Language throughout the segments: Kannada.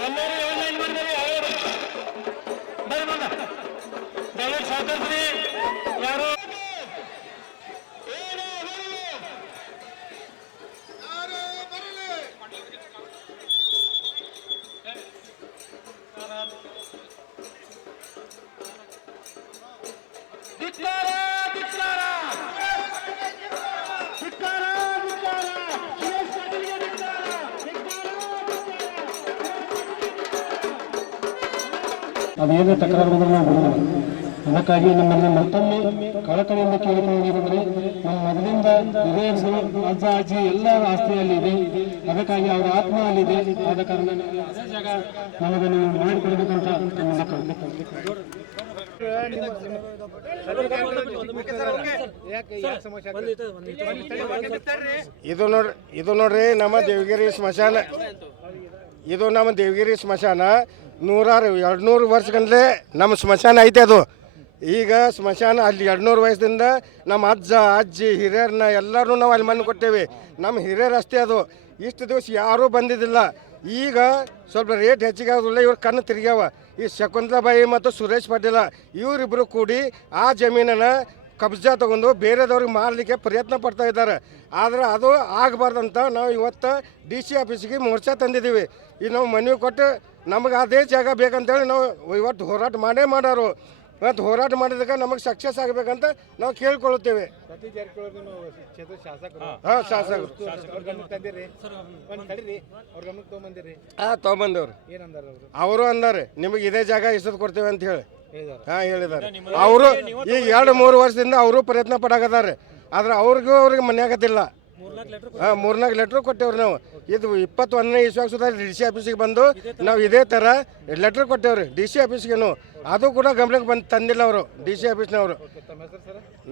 ಎಲ್ಲರೂ ಅದೇನೇ ತಕರಾರು ಬಂದರೂ ನಾವು ಬಿಡುವುದಿಲ್ಲ ಅದಕ್ಕಾಗಿ ನಮ್ಮಲ್ಲಿ ಮತ್ತೊಮ್ಮೆ ಕಳಕಳಿಯಿಂದ ಕೇಳಿಕೊಳ್ಳುವುದಂದ್ರೆ ನಮ್ಮ ಮೊದಲಿಂದ ಹಿರಿಯರು ಅಜ್ಜ, ಅಜ್ಜಿ ಎಲ್ಲರ ಆಸ್ತಿ ಅಲ್ಲಿದೆ ಅದಕ್ಕಾಗಿ ಅವರ ಆತ್ಮ ಅಲ್ಲಿದೆ ಆದ ಕಾರಣ ಅದೇ ಜಾಗ ನಮಗೆ ನೀವು ಮಾಡಿಕೊಡ್ಬೇಕಂತ ಕೇಳ್ಕೊಳ್ತೀನಿ. ಇದು ನೋಡ್ರಿ ಇದು ನೋಡ್ರಿ ನಮ್ಮ ದೇವಗಿರಿ ಸ್ಮಶಾನ. ಇದು ನಮ್ಮ ದೇವಗಿರಿ ಸ್ಮಶಾನ. ನೂರಾರು, ಎರಡುನೂರು ವರ್ಷಗಂದಲೇ ನಮ್ಮ ಸ್ಮಶಾನ ಐತೆ ಅದು. ಈಗ ಸ್ಮಶಾನ ಅಲ್ಲಿ ಎರಡುನೂರು ವಯಸ್ಸಿಂದ ನಮ್ಮ ಅಜ್ಜ, ಅಜ್ಜಿ, ಹಿರಿಯರನ್ನ ಎಲ್ಲರೂ ನಾವು ಅಲ್ಲಿ ಮಣ್ಣು ಕೊಟ್ಟೇವೆ. ನಮ್ಮ ಹಿರಿಯರು ಅಷ್ಟೇ ಅದು. ಇಷ್ಟು ದಿವಸ ಯಾರೂ ಬಂದಿದ್ದಿಲ್ಲ. ಈಗ ಸ್ವಲ್ಪ ರೇಟ್ ಹೆಚ್ಚಿಗೆ ಆಗೋದಿಲ್ಲ ಇವ್ರ ಕಣ್ಣು ತಿರುಗ್ಯಾವ. ಈ ಶಕುಂತಲಾಬಾಯಿ ಮತ್ತು ಸುರೇಶ್ ಪಾಟೀಲ ಇವರಿಬ್ಬರು ಕೂಡಿ ಆ ಜಮೀನನ್ನು ಕಬ್ಜಾ ತಗೊಂಡು ಬೇರೆದವ್ರಿಗೆ ಮಾರಲಿಕ್ಕೆ ಪ್ರಯತ್ನ ಪಡ್ತಾ ಇದ್ದಾರೆ. ಆದರೆ ಅದು ಆಗಬಾರ್ದಂತ ನಾವು ಇವತ್ತು ಡಿ ಸಿ ಆಫೀಸಿಗೆ ಮೋರ್ಚಾ ತಂದಿದ್ದೀವಿ. ಈಗ ನಾವು ಮನವಿ ಕೊಟ್ಟು ನಮಗೆ ಅದೇ ಜಾಗ ಬೇಕಂತೇಳಿ ನಾವು ಇವತ್ತು ಹೋರಾಟ ಮಾಡೇ ಮಾಡೋರು. ಇವತ್ತು ಹೋರಾಟ ಮಾಡಿದಾಗ ನಮಗೆ ಸಕ್ಸಸ್ ಆಗಬೇಕಂತ ನಾವು ಶಾಸಕರು. ಹಾಂ. ಶಾಸಕರು. ಹಾಂ ತೊಗೊಂಬಂದವ್ರು. ಅವರು? ಅಂದಾರೆ ನಿಮಗೆ ಇದೇ ಜಾಗ ಇಸದ್ ಕೊಡ್ತೇವೆ ಅಂತ ಹೇಳಿ. ಹೇಳಿದಾರ. ಹಾಂ ಹೇಳಿದ್ದಾರೆ ಅವರು ಈಗ ಎರಡು ಮೂರು ವರ್ಷದಿಂದ ಅವರು ಪ್ರಯತ್ನ ಪಡಾಕತ್ತಾರೆ. ಆದ್ರೆ ಅವ್ರಿಗೂ ಅವ್ರಿಗೆ ಮನ್ಯಾಗತ್ತಿಲ್ಲ. ಹಾಂ ಮೂರ್ನಾಲ್ಕು ಲೆಟ್ರ್ ಕೊಟ್ಟೇವ್ರಿ ನಾವು. ಇದು ಇಪ್ಪತ್ತೊಂದನೇ ಇಸ್ವಾಗ ಸುಧಾ ಡಿ ಸಿ ಆಫೀಸಿಗೆ ಬಂದು ನಾವು ಇದೇ ಥರ ಲೆಟ್ರ್ ಕೊಟ್ಟೇವ್ರಿ ಡಿ ಸಿ ಆಫೀಸ್ಗೇನು ಅದು ಕೂಡ ಗಮನಕ್ಕೆ ಬಂದು ತಂದಿಲ್ಲ ಅವರು ಡಿ ಸಿ ಆಫೀಸ್ನವರು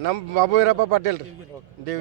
ನಮ್ಮ ಬಾಬು ವೀರಪ್ಪ ಪಾಟೀಲ್ ರೀ ದೇವ್.